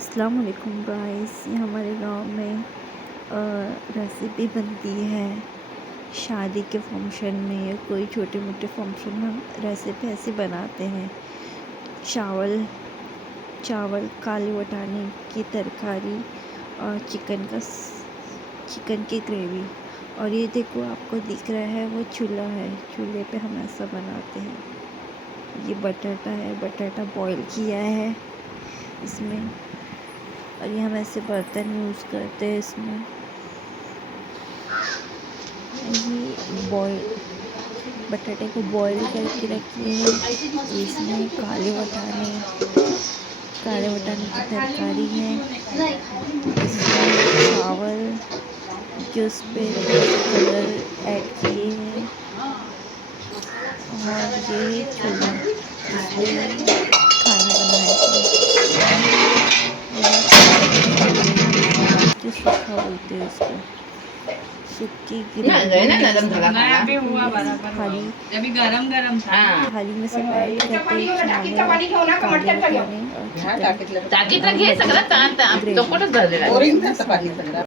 अस्सलाम वालेकुम गाइस, ये हमारे गांव में रेसिपी बनती है शादी के फंक्शन में या कोई छोटे मोटे फंक्शन में। हम रेसिपी ऐसे बनाते हैं। चावल काले वटाने की तरकारी और चिकन की ग्रेवी। और ये देखो आपको दिख रहा है वो चूल्हा है, चूल्हे पे हम ऐसा बनाते हैं। ये बटाटा है, बटाटा बॉईल किया है इसमें। और ये हम ऐसे बर्तन यूज़ करते हैं इसमें। ये बटाटे को बॉईल करके रखिए हैं। इसमें काले वटाने की तरकारी है। इसमें चावल जो उस पर कलर ऐड किए हैं। और ये चूल्हा जिसमें खाना बनाया है, जो सूखा बोलते हैं उसको, सूखी थाली में सब ऐड करते हैं।